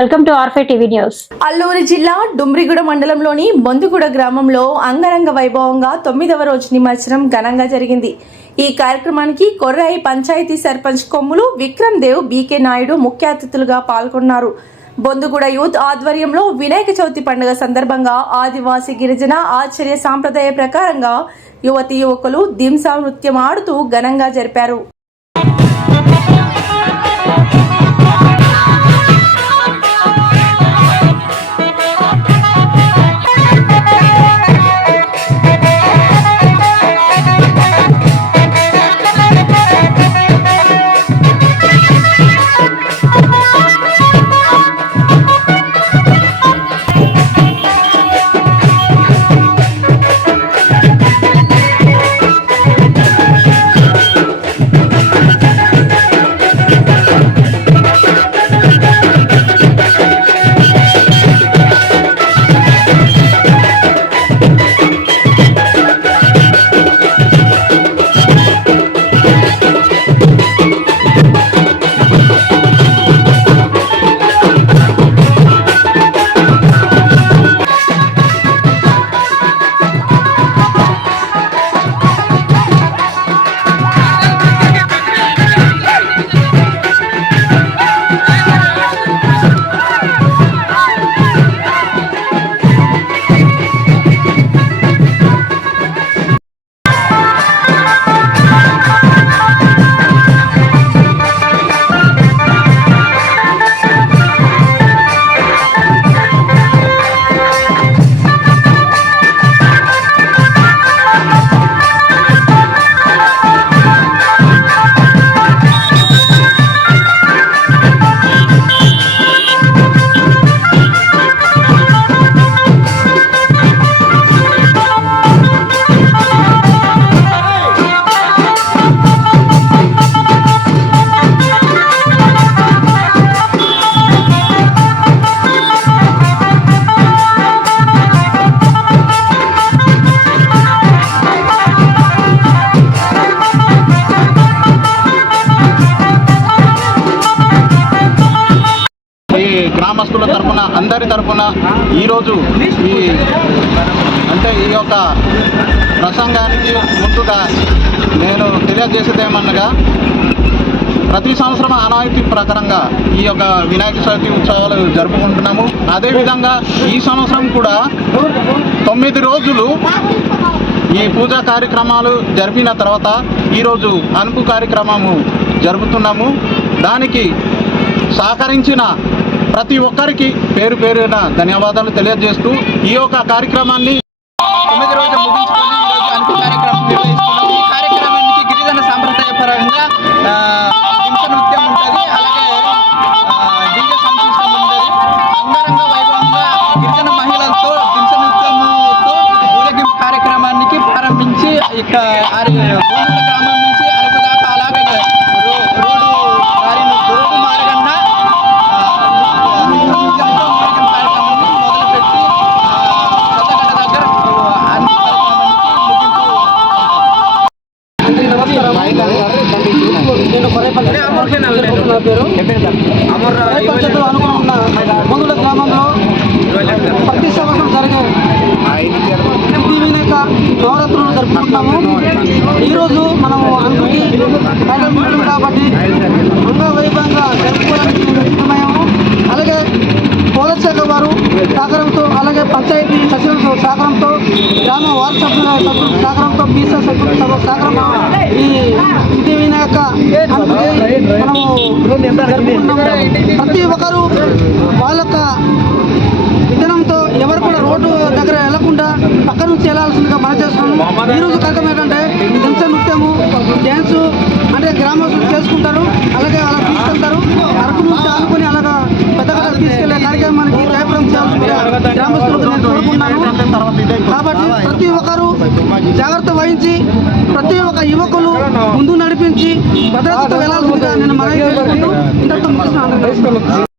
Welcome to ఆర్5 TV news. Alluri జిల్లా డుమ్రిగూడ మండలంలోని బొందుగూడ గ్రామంలో అంగరంగ వైభవంగా 9వ రోజు నిమజ్జనం ఘనంగా జరిగింది. ఈ కార్యక్రమానికి కొర్రాయి పంచాయతీ సర్పంచ్ కొమ్ములు విక్రమ్ దేవ్, బీకే నాయుడు ముఖ్య అతిథులుగా పాల్గొన్నారు. బొందుగూడ యూత్ ఆధ్వర్యంలో వినాయక చవితి పండుగ సందర్భంగా ఆదివాసీ గిరిజన ఆచార్య సాంప్రదాయ ప్రకారంగా యువతి యువకులు దింసా నృత్యం ఆడుతూ ఘనంగా జరిపారు. గ్రామస్తుల తరఫున అందరి తరఫున ఈరోజు ఈ యొక్క ప్రసంగానికి ముందుగా నేను తెలియజేసేదేమనగా, ప్రతి సంవత్సరం ఆనవాయితీ ప్రకారంగా ఈ యొక్క వినాయక చవితి ఉత్సవాలు జరుపుకుంటున్నాము. అదేవిధంగా ఈ సంవత్సరం కూడా 9 రోజులు ఈ పూజా కార్యక్రమాలు జరిపిన తర్వాత ఈరోజు అనుపు కార్యక్రమము జరుపుతున్నాము. దానికి సహకరించిన ప్రతి ఒక్కరికి పేరు పేరున ధన్యవాదాలు తెలియజేస్తూ ఈ యొక్క కార్యక్రమాన్ని 9 రోజులు ముగించుకొని ఈరోజు అనుపు కార్యక్రమం నిర్వహిస్తున్నాం. ఈ కార్యక్రమానికి గిరిజన సాంప్రదాయ పరంగా దింస నృత్యం ఉంటుంది, అలాగే డీజే సౌండ్ సిస్టమ్ ఉంటుంది. అంగరంగ వైభవంగా గిరిజన మహిళలతో దింస నృత్యంతో ఊరేగింపు కార్యక్రమానికి ప్రారంభించి ఇక బొందుగూడ గ్రామం నుంచి అరకు దాకా అలాగే రోడ్డు మార్గంగా కార్యక్రమాన్ని మొదలుపెట్టి కొత్తగడ దగ్గర అన్ని కార్యక్రమానికి ముగింపు. బొందుగూడ గ్రామంలో ప్రతి సంవత్సరం జరిగే వినాయక నవరాత్రులు జరుపుకుంటున్నాము. ఈరోజు మనము అనుకుని కాబట్టి అంగవైభవంగా జరుపుకోవడానికి సిద్ధమయ్యాము. అలాగే పోలీస్ శాఖ వారు సహకారంతో, అలాగే పంచాయతీ సచివుల సహకారంతో, గ్రామ వార్డు సభ్యుల సహకారంతో, పీసీ సభ్యుల సహకారంతో ఈ సిద్ధి వినాయక మనము జరుపుకుంటున్నాము. ప్రతి ఒక్కరూ వాళ్ళ విధానంతో ఎవరు కూడా రోడ్డు దగ్గర వెళ్లకుండా పక్క నుంచి వెళ్లాల్సిందిగా మనం చేస్తున్నాము. ఈరోజు కార్యక్రమం ఏంటంటే దింస నృత్యము, డ్యాన్సు అంటే గ్రామస్తులు చేసుకుంటారు, అలాగే అలా తీసుకెళ్తారు. అరకు నుంచి ఆనుకొని అలాగా పెద్దగా తీసుకెళ్లే కార్యక్రమానికి జయప్రదం చేయాల్సిందిగా గ్రామస్తులకు నేను కోరుకున్నాను. కాబట్టి ప్రతి ఒక్కరూ జాగ్రత్త వహించి ప్రతి ఒక్క యువకులు ముందు నడిపించి భద్రతతో వెళ్లాల్సిందిగా నేను మనవి చేసుకుంటూ ఇంతటితో ముగిస్తున్నాను.